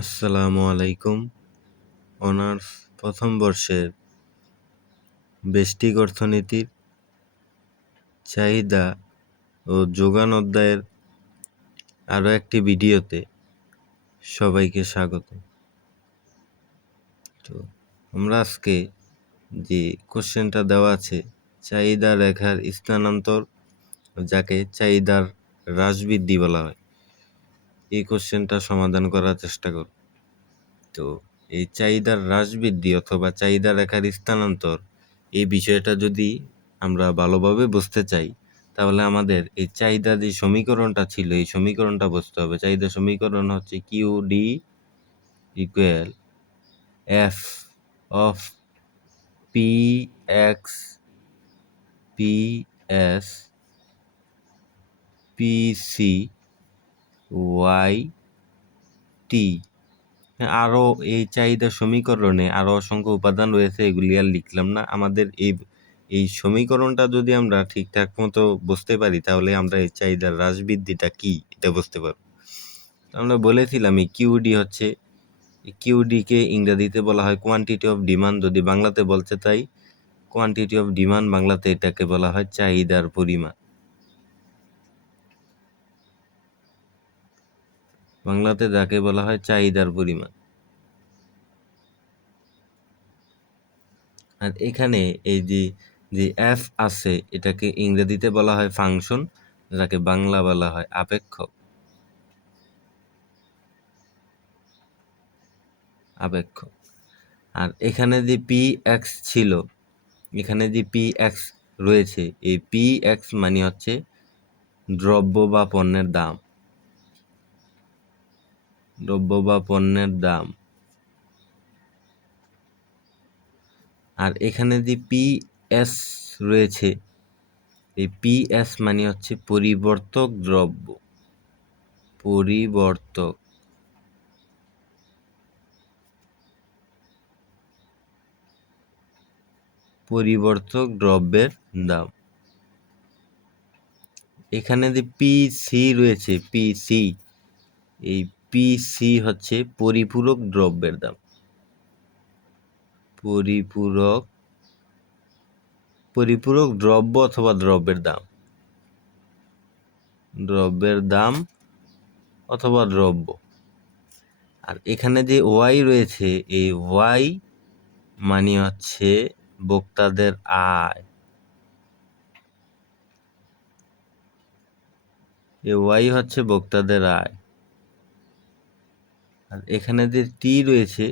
আসসালামু আলাইকুম। অনার্স প্রথম বর্ষের ব্যষ্টিক অর্থনীতির চাহিদা ও যোগান অধ্যায়ের আরও একটি ভিডিওতে সবাইকে স্বাগত। তো আমরা আজকে যে কোশ্চেনটা দেওয়া আছে, চাহিদা রেখার স্থানান্তর, যাকে চাহিদার হ্রাস বৃদ্ধি বলা হয়, এই কোশ্চেনটা সমাধান করার চেষ্টা করব। তো এই চাহিদার হ্রাস বৃদ্ধি অথবা চাহিদা রেখার স্থানান্তর, এই বিষয়টা যদি আমরা ভালোভাবে বুঝতে চাই, তাহলে আমাদের এই চাহিদা যে সমীকরণটা ছিল, এই সমীকরণটা বুঝতে হবে। চাহিদা সমীকরণ হচ্ছে Q D equal F of P X P S P C Y T. আরও এই চাহিদা সমীকরণে আরও অসংখ্য উপাদান রয়েছে, এগুলি আর লিখলাম না। আমাদের এই সমীকরণটা যদি আমরা ঠিকঠাক মতো বুঝতে পারি, তাহলে আমরা এই চাহিদার হ্রাস বৃদ্ধিটা কী এটা বুঝতে পারব। আমরা বলেছিলাম এই কিউডি হচ্ছে, কিউডিকে ইংরেজিতে বলা হয় কোয়ান্টিটি অফ ডিমান্ড। যদি বাংলাতে বলতে চাই, কোয়ান্টিটি অফ ডিমান্ড, বাংলাতে এটাকে বলা হয় চাহিদার পরিমাণ। বাংলাতে যাকে বলা হয় চাহিদার পরিমাণ। আর এখানে এই যে এফ আছে, এটাকে ইংরেজিতে বলা হয় ফাংশন, যাকে বাংলা বলা হয় আপেক্ষক। আর এখানে যে পি এক্স ছিল, এখানে যে পি এক্স রয়েছে, এই পি এক্স মানে হচ্ছে দ্রব্য বা পণ্যের দাম। আর এখানে যে পি এস রয়েছে, এই পি এস মানে হচ্ছে পরিবর্তক দ্রব্য। পরিবর্তক দ্রব্যের দাম। এখানে যে পি সি রয়েছে, পি সি, এই পি সি হচ্ছে পরিপূরক দ্রব্যের দাম। পরিপূরক দ্রব্য অথবা দ্রব্যের দাম অথবা দ্রব্য। আর এখানে যে ওয়াই রয়েছে, এই ওয়াই মানে হচ্ছে ভোক্তাদের আয়। এই ওয়াই হচ্ছে ভোক্তাদের আয়। আর এখানে যে টি রয়েছে,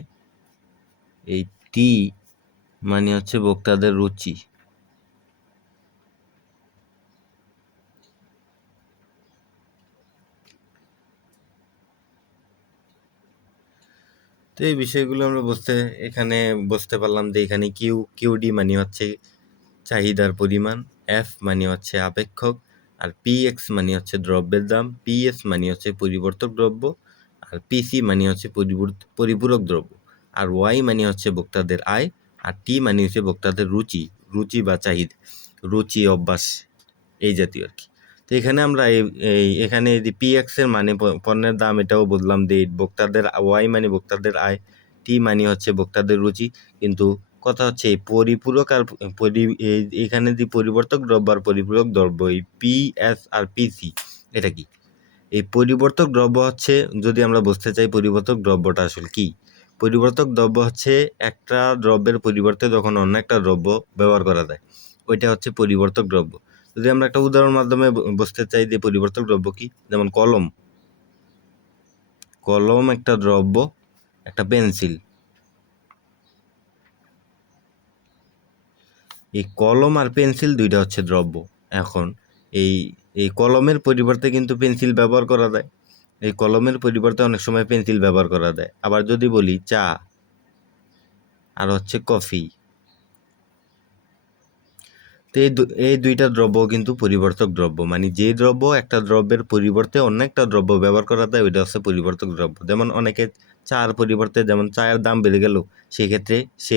এই টি মানে হচ্ছে ভোক্তাদের রুচি। তো এই বিষয়গুলো আমরা এখানে বুঝতে পারলাম যে এখানে কিউডি মানে হচ্ছে চাহিদার পরিমাণ, এফ মানে হচ্ছে আপেক্ষক, আর পি এক্স মানে হচ্ছে দ্রব্যের দাম, পি এস মানে হচ্ছে পরিবর্তক দ্রব্য, আর পিসি মানে হচ্ছে পরিপূরক দ্রব্য, আর ওয়াই মানে হচ্ছে ভোক্তাদের আয়, আর টি মানে হচ্ছে ভোক্তাদের রুচি বা চাহিদা, রুচি, অভ্যাস, এই জাতীয় আর কি। তো এখানে আমরা এখানে যে পি এক্স এর মানে পণ্যের দাম, এটাও বললাম যে ভোক্তাদের, ওয়াই মানে ভোক্তাদের আয়, টি মানে হচ্ছে ভোক্তাদের রুচি। কিন্তু কথা হচ্ছে এই পরিপূরক আর এখানে যে পরিবর্তক দ্রব্য আর পরিপূরক দ্রব্য, এই পি এস আর পিসি, এটা কি? এই পরিবর্তক দ্রব্য হচ্ছে, যদি আমরা বুঝতে চাই পরিবর্তক দ্রব্যটা আসলে কি, পরিবর্তক দ্রব্য হচ্ছে একটা দ্রব্যের পরিবর্তে যখন অন্য একটা দ্রব্য ব্যবহার করা যায়, ওইটা হচ্ছে পরিবর্তক দ্রব্য। যদি আমরা একটা উদাহরণের মাধ্যমে বুঝতে চাই যে পরিবর্তক দ্রব্য কি, যেমন কলম একটা দ্রব্য, একটা পেন্সিল। এই কলম আর পেন্সিল দুইটা হচ্ছে দ্রব্য। এখন এই কলমের পরিবর্তে কিন্তু পেন্সিল ব্যবহার করা যায়। এই কলমের পরিবর্তে অনেক সময় পেন্সিল ব্যবহার করা যায়। আবার যদি বলি চা আর হচ্ছে কফি, তো এই দুইটা দ্রব্য কিন্তু পরিবর্তক দ্রব্য। মানে যে দ্রব্য একটা দ্রব্যের পরিবর্তে অন্য একটা দ্রব্য ব্যবহার করা যায়, ওইটা হচ্ছে পরিবর্তক দ্রব্য। যেমন অনেকে চার পরিবর্তে, যেমন চায়ের দাম বেড়ে গেল, সেক্ষেত্রে সে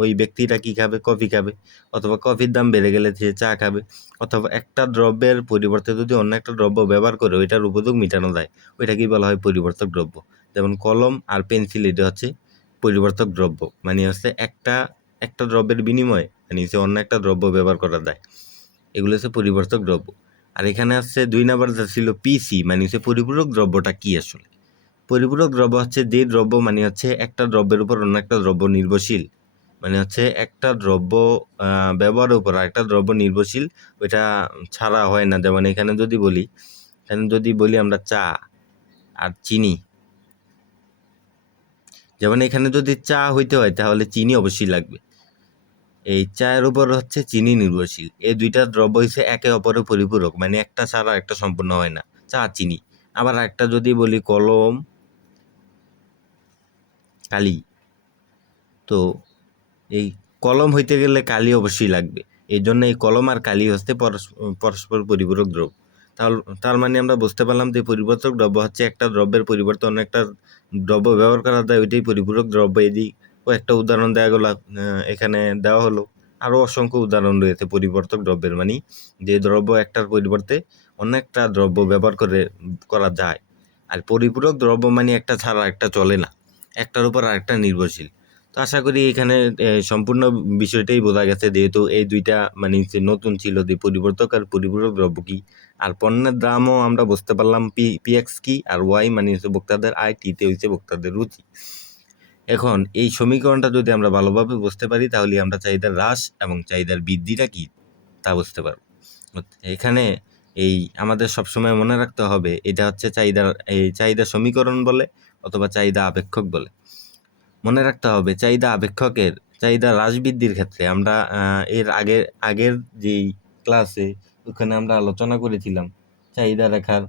ওই ব্যক্তিটা কি খাবে? কফি খাবে। অথবা কফির দাম বেড়ে গেলে সে চা খাবে। অথবা একটা দ্রব্যের পরিবর্তে যদি অন্য একটা দ্রব্য ব্যবহার করে ওইটার উপযোগ মেটানো যায়, ওইটা কি বলা হয়? পরিবর্তক দ্রব্য। যেমন কলম আর পেন্সিল, এটা হচ্ছে পরিবর্তক দ্রব্য, মানে হচ্ছে একটা দ্রব্যের বিনিময়ে মানে হচ্ছে অন্য একটা দ্রব্য ব্যবহার করা যায়, এগুলো হচ্ছে পরিবর্তক দ্রব্য। আর এখানে আছে 2 নাম্বার যা ছিল পিসি, মানে হচ্ছে পরিপূরক দ্রব্যটা কি আসলে। পরিপূরক দ্রব্য হচ্ছে যে দ্রব্য মানে হচ্ছে একটা দ্রব্যের উপর অন্য একটা দ্রব্য নির্ভরশীল, মানে হচ্ছে একটা দ্রব্য ব্যবহারের উপর আরেকটা দ্রব্য নির্ভরশীল, ওইটা ছাড়া হয় না। যেমন এখানে যদি বলি আমরা চা আর চিনি, যেমন এখানে যদি চা হইতে হয় তাহলে চিনি অবশ্যই লাগবে, এই চায়ের উপর হচ্ছে চিনি নির্ভরশীল। এই দুইটা দ্রব্য হচ্ছে একে অপরের পরিপূরক, মানে একটা ছাড়া একটা সম্পূর্ণ হয় না, চা চিনি। আবার একটা যদি বলি কলম কালি, তো এই কলম হইতে গেলে কালি অবশ্যই লাগবে, এই জন্য এই কলম আর কালি হচ্ছে পরস্পর পরিপূরক দ্রব্য। তার মানে আমরা বুঝতে পারলাম যে পরিবর্তক দ্রব্য হচ্ছে একটা দ্রব্যের পরিবর্তে অন্য একটা দ্রব্য ব্যবহার করা যায়, ওইটাই পরিপূরক দ্রব্য। ও একটা উদাহরণ দেওয়া গেল, এখানে দেওয়া হলো। আরো অসংখ্য উদাহরণ রয়েছে পরিবর্তক দ্রব্যের, মানে যে দ্রব্য একটার পরিবর্তে অন্য একটা দ্রব্য ব্যবহার করা যায়। আর পরিপূরক দ্রব্য মানে একটা ছাড়া একটা চলে না, একটার উপর আরেকটা নির্ভরশীল। তো আশা করি এখানে সম্পূর্ণ বিষয়টাই বোঝা গেছে, যেহেতু এই দুইটা মানে নতুন ছিল, যে পরিবর্তক আর পরিপূরক দ্রব্য কি। আর পণ্যের দামও আমরা বুঝতে পারলাম, পিএক্স কি, আর ওয়াই মানে হচ্ছে ভোক্তাদের আয়, টিতে হচ্ছে ভোক্তাদের রুচি। এখন এই সমীকরণটা যদি আমরা ভালোভাবে বুঝতে পারি, তাহলে আমরা চাহিদার হ্রাস এবং চাহিদার বৃদ্ধিটা কি তা বুঝতে পারব। এখানে এই আমাদের সবসময় মনে রাখতে হবে, এটা হচ্ছে চাহিদা সমীকরণ বলে অথবা চাহিদা আপেক্ষক বলে। মনে রাখতে হবে চাহিদা হ্রাস বৃদ্ধির ক্ষেত্রে আমরা আগের যেই ক্লাসে ওখানে আমরা আলোচনা করেছিলাম চাহিদা রেখার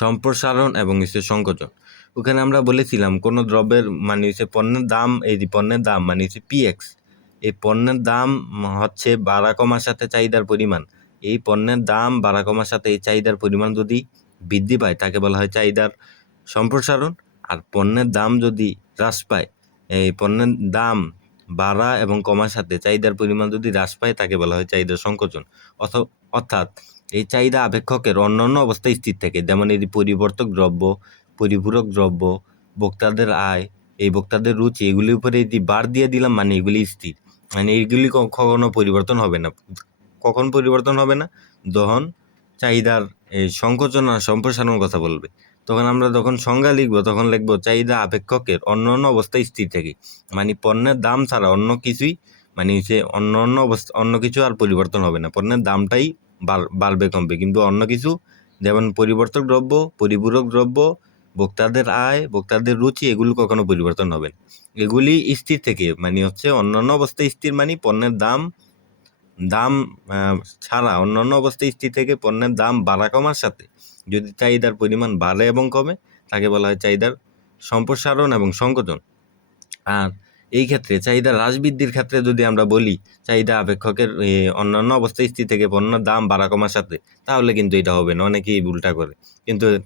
সম্প্রসারণ এবং সংকোচন। ওখানে আমরা বলেছিলাম কোনো দ্রব্যের মানে পণ্যের দাম, এই পণ্যের দাম মানে পিএক্স, এই পণ্যের দাম হচ্ছে বাড়া কমার সাথে চাহিদার পরিমাণ। এই পণ্যের দাম বাড়া কমার সাথে এই চাহিদার পরিমাণ যদি বৃদ্ধি পায় তাকে বলা হয় চাহিদার সম্প্রসারণ। আর পণ্যের দাম যদি হ্রাস পায়, এই পণ্যের দাম বাড়া এবং কমার সাথে চাহিদার পরিমাণ যদি হ্রাস পায় তাকে বলা হয় চাহিদার সংকোচন। অর্থাৎ এই চাহিদা আপেক্ষকের অন্যান্য অবস্থায় স্থির থাকে, যেমন এই পরিবর্তক দ্রব্য, পরিপূরক দ্রব্য, ভোক্তাদের আয়, এই ভোক্তাদের রুচি, এগুলির উপরে যদি বার দিয়ে দিলাম মানে এগুলি স্থির, মানে এইগুলি কখনো পরিবর্তন হবে না। কখন পরিবর্তন হবে না? যখন চাহিদার সংকোচন আর সম্প্রসারণের কথা বলবে, তখন আমরা যখন সংজ্ঞা লিখবো তখন লিখবো চাহিদা আপেক্ষকের অন্যান্য অবস্থায় স্থির থাকে, মানে পণ্যের দাম ছাড়া অন্য কিছুই মানে অন্য কিছু আর পরিবর্তন হবে না, পণ্যের দামটাই বাড়বে কমবে, কিন্তু অন্য কিছু যেমন পরিবর্তক দ্রব্য, পরিপূরক দ্রব্য, ভোক্তাদের আয়, ভোক্তাদের রুচি, এগুলো কখনো পরিবর্তন হবে না, এগুলি স্থির থেকে মানে হচ্ছে অন্যান্য অবস্থায় স্থির, মানে পণ্যের দাম ছাড়া অন্যান্য অবস্থায় স্থির থেকে পণ্যের দাম বাড়া কমার সাথে যদি চাহিদার পরিমাণ বাড়ে এবং কমে তাকে বলা হয় চাহিদার সম্প্রসারণ এবং সংকোচন। আর এই ক্ষেত্রে চাহিদা হ্রাস বৃদ্ধির ক্ষেত্রে যদি আমরা বলি চাহিদা আপেক্ষকের অন্যান্য অবস্থায় স্থির থেকে পণ্যের দাম বাড়া কমার সাথে, তাহলে কিন্তু এটা হবে না, অনেকেই ভুলটা করে,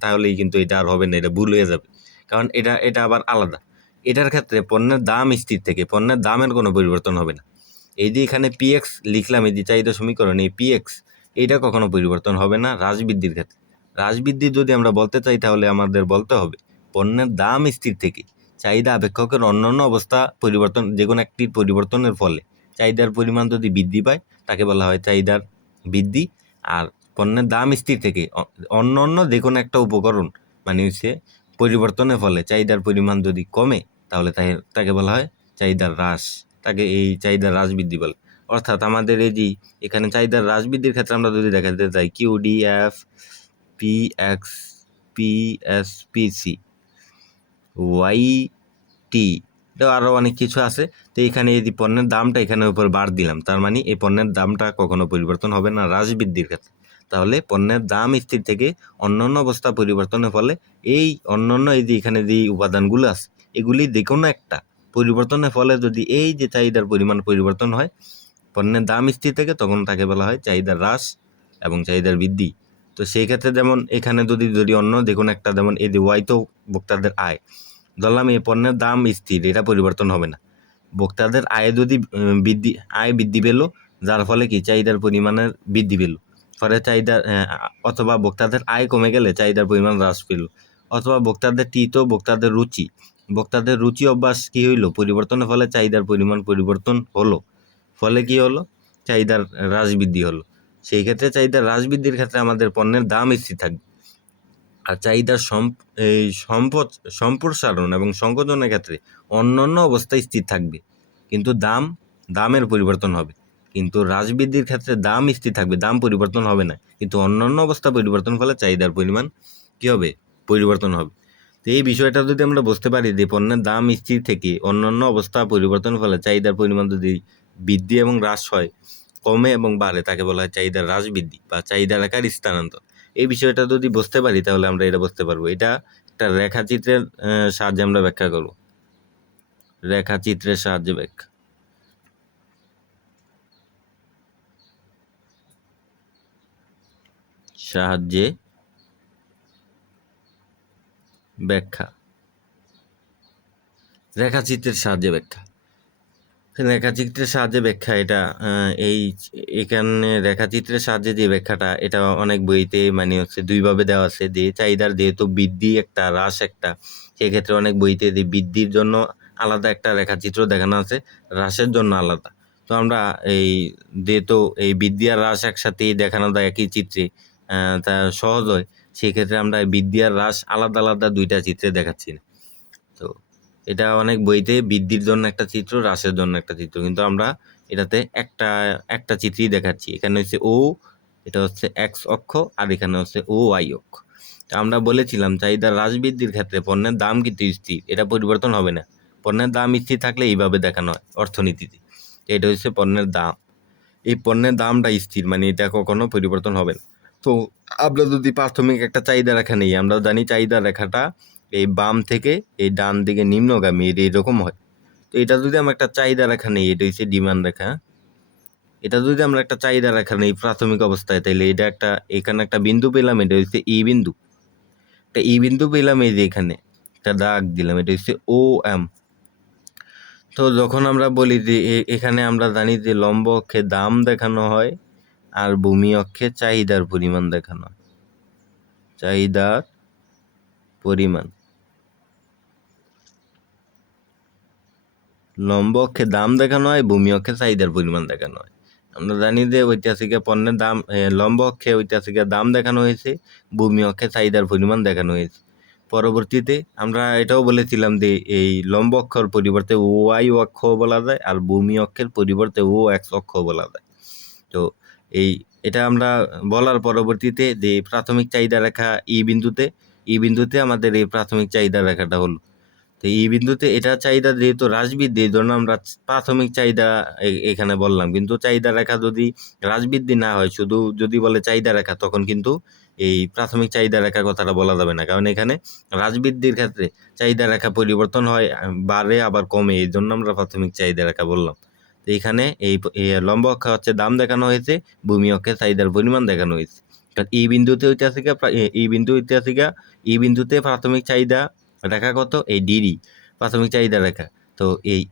তাহলেই কিন্তু এটা আর হবে না, এটা ভুল হয়ে যাবে, কারণ এটা আবার আলাদা। এটার ক্ষেত্রে পণ্যের দাম স্থির থেকে পণ্যের দামের কোনো পরিবর্তন হবে না। এই যে এখানে পিএক্স লিখলাম, এই যে চাহিদা সমীকরণ, এই পিএক্স এইটা কখনো পরিবর্তন হবে না হ্রাস বৃদ্ধির ক্ষেত্রে। হ্রাস বৃদ্ধি যদি আমরা বলতে চাই তাহলে আমাদের বলতে হবে পণ্যের দাম স্থির থেকে চাহিদা আপেক্ষকের অন্যান্য অবস্থা পরিবর্তন, যে কোনো একটির পরিবর্তনের ফলে চাহিদার পরিমাণ যদি বৃদ্ধি পায় তাকে বলা হয় চাহিদার বৃদ্ধি। আর পণ্যের দাম স্থির থেকে অন্য যে কোনো একটা উপকরণ মানে পরিবর্তনের ফলে চাহিদার পরিমাণ যদি কমে তাহলে তাকে বলা হয় চাহিদার হ্রাস, তাকে এই চাহিদার হ্রাস বৃদ্ধি বলে। অর্থাৎ আমাদের এই যে এখানে চাহিদার হ্রাস বৃদ্ধির ক্ষেত্রে আমরা যদি দেখাতে চাই কিউডিএফ, পিএক্স, পিএসপিসি, ওয়াইটি, আরও অনেক কিছু আছে। তো এখানে এই পণ্যের দামটা এখানে উপর বার দিলাম, তার মানে এই পণ্যের দামটা কখনো পরিবর্তন হবে না হ্রাস বৃদ্ধির ক্ষেত্রে। তাহলে পণ্যের দাম স্থির থেকে অন্যান্য অবস্থা পরিবর্তনের ফলে এই অন্যান্য এই যে এখানে যে উপাদানগুলো আছে এগুলি যে কোনো একটা পরিবর্তনের ফলে যদি এই যে চাহিদার পরিমাণ পরিবর্তন হয়, পণ্যের দাম স্থির থেকে, তখন তাকে বলা হয় চাহিদার হ্রাস এবং চাহিদার বৃদ্ধি। তো সেই ক্ষেত্রে যেমন এখানে যদি অন্য দেখুন একটা, যেমন এই যে ওয়াই তো ভোক্তাদের আয়, ধরলাম এই পণ্যের দাম স্থির, এটা পরিবর্তন হবে না, ভোক্তাদের আয় যদি বৃদ্ধি পেল, যার ফলে কি চাহিদার পরিমাণের বৃদ্ধি পেল, ফলে চাহিদা অথবা ভোক্তাদের আয় কমে গেলে চাহিদার পরিমাণ হ্রাস পেল, অথবা ভোক্তাদের টি তো ভোক্তাদের রুচি অভ্যাস কি হইলো, পরিবর্তনের ফলে চাহিদার পরিমাণ পরিবর্তন হলো, ফলে কি হলো, চাহিদার হ্রাস বৃদ্ধি হলো। সেই ক্ষেত্রে চাহিদার হ্রাস বৃদ্ধির ক্ষেত্রে আমাদের পণ্যের দাম স্থির থাকবে। আর চাহিদার সম্প্রসারণ এবং সংকোচনের ক্ষেত্রে অন্যান্য অবস্থায় স্থির থাকবে, কিন্তু দামের পরিবর্তন হবে। কিন্তু হ্রাস বৃদ্ধির ক্ষেত্রে দাম স্থির থাকবে, দাম পরিবর্তন হবে না, কিন্তু অন্যান্য অবস্থা পরিবর্তন ফলে চাহিদার পরিমাণ কি হবে, পরিবর্তন হবে। তো এই বিষয়টা যদি আমরা বুঝতে পারি যে পণ্যের দাম স্থির থেকে অন্যান্য অবস্থা পরিবর্তন ফলে চাহিদার পরিমাণ যদি বৃদ্ধি এবং হ্রাস হয়, কমে এবং বাড়ে, তাকে বলা হয় চাহিদার হ্রাস বৃদ্ধি বা চাহিদা রেখার স্থানান্তর। এই বিষয়টা যদি বুঝতে পারি তাহলে আমরা এটা বুঝতে পারবো। এটা একটা রেখাচিত্রের সাহায্যে আমরা ব্যাখ্যা করব। রেখাচিত্রের সাহায্যে ব্যাখ্যা রেখাচিত্রের সাহায্যে ব্যাখ্যা এটা এখানে রেখাচিত্রের সাহায্যে যে ব্যাখ্যাটা, এটা অনেক বইতে মানে হচ্ছে দুইভাবে দেওয়া আছে। যে চাহিদার যেহেতু বৃদ্ধি একটা হ্রাস একটা, সেক্ষেত্রে অনেক বইতে যে বৃদ্ধির জন্য আলাদা একটা রেখাচিত্র দেখানো আছে, হ্রাসের জন্য আলাদা। তো আমরা যেহেতু এই বৃদ্ধি আর হ্রাস একসাথেই দেখানো যায় একই চিত্রে, তা সহজ হয়। সেক্ষেত্রে আমরা বৃদ্ধি আর হ্রাস আলাদা আলাদা দুইটা চিত্রে দেখাচ্ছি না। তো এটা অনেক বইতে বৃদ্ধির জন্য একটা চিত্র, হ্রাসের জন্য একটা চিত্র, কিন্তু আমরা এটাতে একটা চিত্রই দেখাচ্ছি। এখানে হচ্ছে এটা হচ্ছে এক্স অক্ষ, আর এখানে হচ্ছে ওয়াই অক্ষ। আমরা বলেছিলাম চাহিদার হ্রাস বৃদ্ধির ক্ষেত্রে পণ্যের দাম কিন্তু স্থির, এটা পরিবর্তন হবে না। পণ্যের দাম স্থির থাকলে এইভাবে দেখানো হয় অর্থনীতিতে। এটা হচ্ছে পণ্যের দাম, এই পণ্যের দামটা স্থির, মানে এটা কখনো পরিবর্তন হবে না। তো আমরা যদি প্রাথমিক একটা চাহিদা রেখা নেই, আমরা জানি চাহিদা রেখাটা এই বাম থেকে এই ডান দিকে নিম্নগামী এরকম হয়। তো এটা যদি আমরা একটা চাহিদা রেখা নেই, এটা হচ্ছে ডিমান্ড রেখা। এটা যদি আমরা একটা চাহিদা রেখা নেই প্রাথমিক অবস্থায়, তাহলে এটা এখানে একটা বিন্দু পেলাম, এটা হচ্ছে ই বিন্দু। একটা ই বিন্দু পেলাম, এই যে এখানে একটা দাগ দিলাম, এটা হচ্ছে ও এম। তো যখন আমরা বলি যে এখানে আমরা জানি যে লম্ব অক্ষে দাম দেখানো হয় আর ভূমি অক্ষে চাহিদার পরিমাণ দেখানো হয়। চাহিদার পরিমাণ, লম্ব অক্ষে দাম দেখানো হয়, ভূমি অক্ষে চাহিদার পরিমাণ দেখানো হয়। আমরা জানি যে ঐতিহাসিক পণ্যের দাম, লম্ব অক্ষে ঐতিহাসিক দাম দেখানো হয়েছে, ভূমি অক্ষে চাহিদার পরিমাণ দেখানো হয়েছে। পরবর্তীতে আমরা এটাও বলেছিলাম যে এই লম্ব অক্ষর পরিবর্তে ও ওয়াই অক্ষ বলা যায়, আর ভূমি অক্ষের পরিবর্তে ও এক্স অক্ষ বলা যায়। তো এটা আমরা বলার পরবর্তীতে যে প্রাথমিক চাহিদা রেখা ই বিন্দুতে আমাদের এই প্রাথমিক চাহিদা রেখাটা হলো। তো এই বিন্দুতে এটা চাহিদা যেহেতু হ্রাস বৃদ্ধি, এই জন্য আমরা প্রাথমিক চাহিদা এখানে বললাম। কিন্তু চাহিদা রেখা যদি হ্রাস বৃদ্ধি না হয়, শুধু যদি বলে চাহিদা রেখা, তখন কিন্তু এই প্রাথমিক চাহিদা রেখা কথাটা বলা যাবে না, কারণ এখানে হ্রাস বৃদ্ধির ক্ষেত্রে চাহিদা রেখা পরিবর্তন হয়, বাড়ে আবার কমে, এই জন্য আমরা প্রাথমিক চাহিদা রেখা বললাম। তো এখানে এই লম্ব অক্ষ হচ্ছে দাম দেখানো হয়েছে, ভূমি অক্ষে চাহিদার পরিমাণ দেখানো হয়েছে। এই বিন্দুতে এই বিন্দুতে প্রাথমিক চাহিদা রেখা কত, এই ডিডি প্রাথমিক চাহিদা রেখা। তো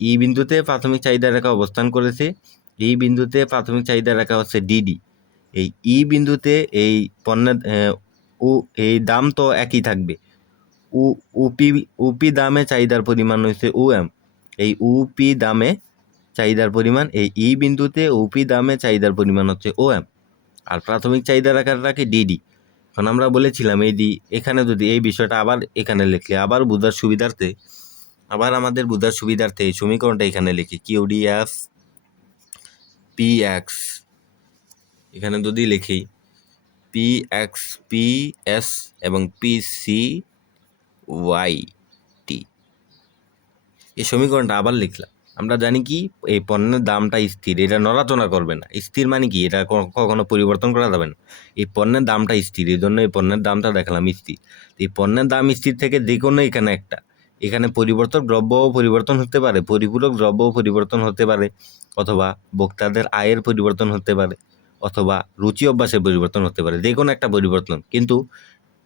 এই বিন্দুতে প্রাথমিক চাহিদা রেখা অবস্থান করেছে, এই বিন্দুতে প্রাথমিক চাহিদা রেখা হচ্ছে ডিডি। এই বিন্দুতে এই পণ্যের এই দাম তো একই থাকবে, উপি দামে চাহিদার পরিমাণ হচ্ছে এম। এই উপি দামে চাহিদার পরিমাণ, এই বিন্দুতে উপি দামে চাহিদার পরিমাণ হচ্ছে এম, আর প্রাথমিক চাহিদা রেখাটা কি ডিডি। এখন আমরা বলেছিলাম এখানে যদি এই বিষয়টা আবার এখানে লিখলে আমাদের বোঝার সুবিধার্থে এই সমীকরণটা এখানে লিখি, কিউডিএফ পি এক্স, এখানে যদি লিখি পি এক্স পি এস এবং পি সি ওয়াই টি, এই সমীকরণটা আবার লিখলাম। আমরা জানি কি এই পণ্যের দামটা স্থির, এটা নড়াচড়া করবে না। স্থির মানে কি, এটা কখনো পরিবর্তন করা যাবে না। এই পণ্যের দামটা স্থির, এই জন্য এই পণ্যের দামটা দেখালাম স্থির। এই পণ্যের দাম স্থির থেকে যে কোনো এখানে পরিবর্তন দ্রব্যও পরিবর্তন হতে পারে, পরিপূরক দ্রব্যও পরিবর্তন হতে পারে, অথবা ভোক্তাদের আয়ের পরিবর্তন হতে পারে, অথবা রুচি অভ্যাসের পরিবর্তন হতে পারে, যে কোনো একটা পরিবর্তন। কিন্তু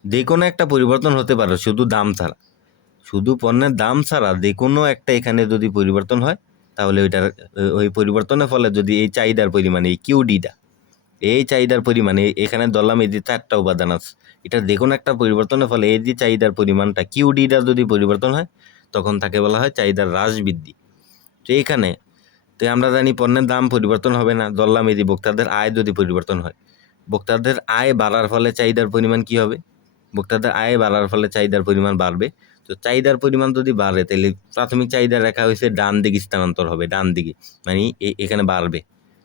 যে কোনো একটা পরিবর্তন হতে পারে শুধু দাম ছাড়া, শুধু পণ্যের দাম ছাড়া যে কোনো একটা এখানে যদি পরিবর্তন হয়, তাহলে ওই পরিবর্তনের ফলে যদি এই চাহিদার পরিমাণ, এই কিউডিটা, এই চাহিদার পরিমাণে এখানে ধরলাম এই যে 4টা উপাদান আছে, এটার যে কোনো একটা পরিবর্তনের ফলে এই যে চাহিদার পরিমাণটা কিউডিটা যদি পরিবর্তন হয় তখন তাকে বলা হয় চাহিদার হ্রাস বৃদ্ধি। তো এইখানে তো আমরা জানি পণ্যের দাম পরিবর্তন হবে না, ধরলাম এই যে ভোক্তাদের আয় যদি পরিবর্তন হয়, ভোক্তাদের আয় বাড়ার ফলে চাহিদার পরিমাণ কি হবে? ভোক্তাদের আয় বাড়ার ফলে চাহিদার পরিমাণ বাড়বে। তো চাহিদার পরিমাণ যদি বাড়ে তাহলে প্রাথমিক চাহিদা রেখা হয়েছে ডান দিকে স্থানান্তর হবে, ডান দিকে মানে এখানে বাড়বে।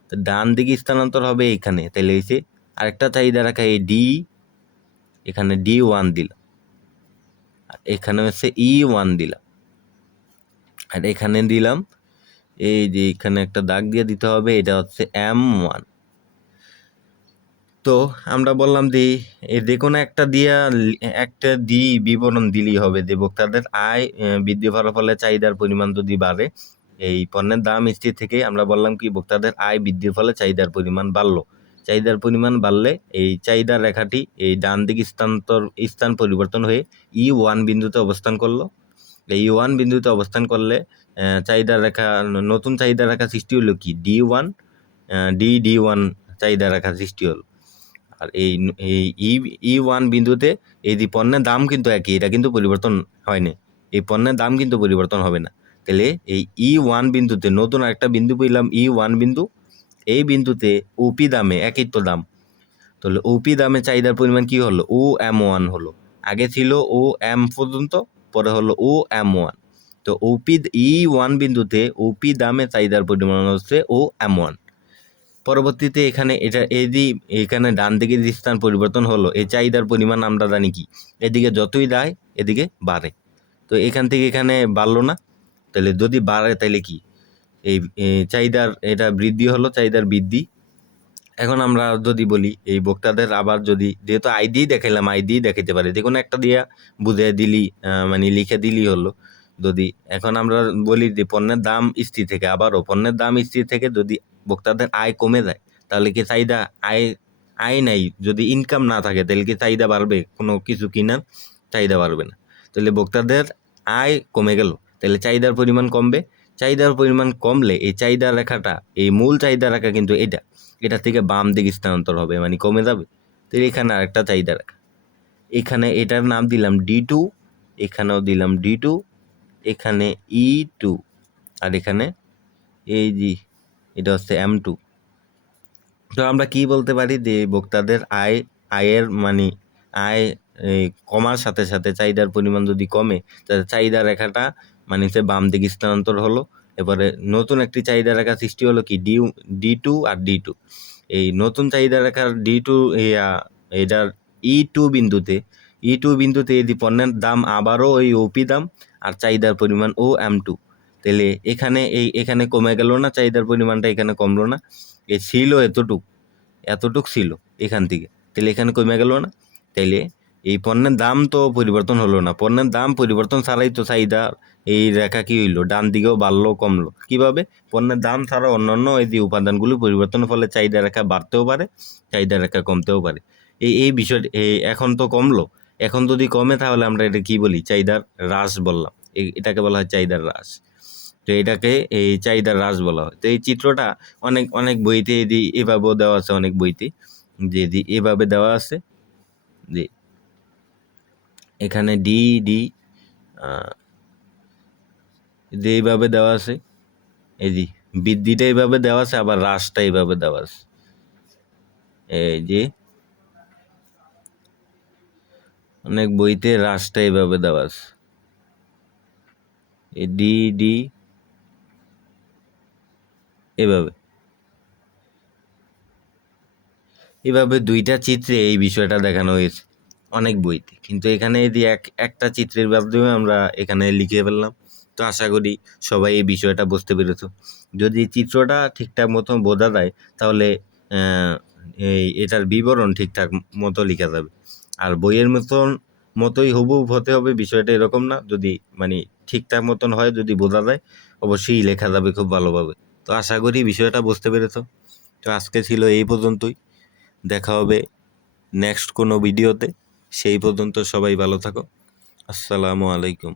তো ডান দিকে স্থানান্তর হবে এখানে, তাহলে হয়েছে আরেকটা চাহিদা রেখা এই ডি, এখানে D1 দিলাম, আর এখানে হচ্ছে E1 দিলাম, আর এখানে দিলাম এই যে এখানে একটা দাগ দিয়ে দিতে হবে, এটা হচ্ছে M1। তো আমরা বললাম যে কোনো একটা একটা বিবরণ দিলেই হবে যে ভোক্তাদের আয় বৃদ্ধি পাওয়ার ফলে চাহিদার পরিমাণ যদি বাড়ে, এই পণ্যের দাম স্থির থেকে আমরা বললাম কি ভোক্তাদের আয় বৃদ্ধির ফলে চাহিদার পরিমাণ বাড়লো। চাহিদার পরিমাণ বাড়লে এই চাহিদার রেখাটি এই ডান দিক স্থান পরিবর্তন হয়ে E1 বিন্দুতে অবস্থান করলো। এই E1 বিন্দুতে অবস্থান করলে চাহিদার রেখা, নতুন চাহিদার রেখা সৃষ্টি হলো কি D1, D1 চাহিদা রেখা সৃষ্টি হলো। আর এই E1 বিন্দুতে এই যে পণ্যের দাম কিন্তু একই, এটা কিন্তু পরিবর্তন হয়নি, এই পণ্যের দাম কিন্তু পরিবর্তন হবে না। তাহলে এই E1 বিন্দুতে নতুন একটা বিন্দু পেলাম, E1 বিন্দু, এই বিন্দুতে ওপি দামে একই তো দাম, তাহলে ওপি দামে চাহিদার পরিমাণ কি হলো? OM1 হলো। আগে ছিল OM পর্যন্ত, পরে হলো OM1। তো E1 বিন্দুতে ওপি দামে চাহিদার পরিমাণ হচ্ছে OM1। পরবর্তীতে এখানে এখানে ডান দিকে যে স্থান পরিবর্তন হলো, এই চাহিদার পরিমাণ আমরা জানি কি এদিকে যতই যায় এদিকে বাড়ে। তো এখান থেকে এখানে বাড়লো না, তাহলে যদি বাড়ে তাহলে কি এই চাহিদার এটা বৃদ্ধি হলো, চাহিদার বৃদ্ধি। এখন আমরা যদি বলি এই ভোক্তাদের আবার যদি যেহেতু আইডি দেখাইলাম, আইডি দেখাইতে পারে যে কোনো একটা দিয়া বুঝে দিলি, মানে লিখে দিলি হলো। যদি এখন আমরা বলি যে পণ্যের দাম স্থির থেকে, আবারও পণ্যের দাম স্থির থেকে যদি ভোক্তাদের আয় কমে যায় তাহলে কি চাহিদা, আয় নাই, যদি ইনকাম না থাকে তাহলে কি চাহিদা বাড়বে? কোনো কিছু কিনার চাহিদা বাড়বে না। তাহলে ভোক্তাদের আয় কমে গেল, তাহলে চাহিদার পরিমাণ কমবে। চাহিদার পরিমাণ কমলে এই চাহিদা রেখাটা, এই মূল চাহিদা রেখা কিন্তু এটা থেকে বাম দিকে স্থানান্তর হবে, মানে কমে যাবে। তো এখানে আরেকটা চাহিদা রেখা, এখানে এটার নাম দিলাম D2, এখানেও দিলাম D2, এখানে E2, আর এখানে এই যে এটা হচ্ছে M2। তো আমরা কি বলতে পারি যে ভোক্তাদের আয়ের মানে আয় কমার সাথে সাথে চাহিদার পরিমাণ যদি কমে তাহলে চাহিদা রেখাটা মানে হচ্ছে বাম দিকে স্থানান্তর হলো। এবারে নতুন একটি চাহিদা রেখা সৃষ্টি হলো কি D2 আর D2। এই নতুন চাহিদা রেখার D2 এটার E2 বিন্দুতে এই পণ্যের দাম আবারও ওই ওপি দাম আর চাহিদার পরিমাণ OM2। তাহলে এখানে কমে গেল না, চাহিদার পরিমাণটা এখানে কমলো না, ছিল এতটুক ছিল এখান থেকে, তাহলে এখানে কমে গেল না। তাইলে এই পণ্যের দাম তো পরিবর্তন হলো না, পণ্যের দাম পরিবর্তন ছাড়াই তো চাহিদা এই রেখা কি হইলো, ডান দিকেও বাড়লো কমলো। কিভাবে? পণ্যের দাম ছাড়া অন্যান্য এই যে উপাদানগুলো পরিবর্তনের ফলে চাহিদা রেখা বাড়তেও পারে, চাহিদা রেখা কমতেও পারে। এই বিষয়টি এখন তো কমলো, এখন যদি কমে তাহলে আমরা এটা কি বলি? চাহিদার হ্রাস বললাম, এটাকে বলা হয় চাহিদার হ্রাস। তো এটাকে এই চাহিদার হ্রাস বলা হয়। তো এই চিত্রটা অনেক অনেক বইতে এভাবেও দেওয়া আছে, অনেক বইতে যে এভাবে দেওয়া আছে যে এখানে যে এইভাবে দেওয়া আছে, এই যে বৃদ্ধিটা এইভাবে দেওয়া আছে, আবার হ্রাসটা এইভাবে দেওয়া আছে, এই যে অনেক বইতে হ্রাসটা এইভাবে দেওয়া আছে, এই এভাবে দুইটা চিত্রে এই বিষয়টা দেখানো হয়েছে অনেক বইতে, কিন্তু এখানে যদি একটা চিত্রের মাধ্যমে আমরা এখানে লিখে ফেললাম। তো আশা করি সবাই এই বিষয়টা বুঝতে পেরেছ। যদি চিত্রটা ঠিকঠাক মতো বোঝা যায় তাহলে এটার বিবরণ ঠিকঠাক মতো লেখা যাবে। আর বইয়ের মতোই হুবহু হতে হবে বিষয়টা এরকম না, যদি মানে ঠিকঠাক মতন হয়, যদি বোঝা যায় অবশ্যই লেখা যাবে খুব ভালোভাবে। তো আশা করি বিষয়টা বুঝতে পেরেছ। তো আজকে ছিল এই পর্যন্তই, দেখা হবে নেক্সট কোনো ভিডিওতে। সেই পর্যন্ত সবাই ভালো থাকো। আসসালামু আলাইকুম।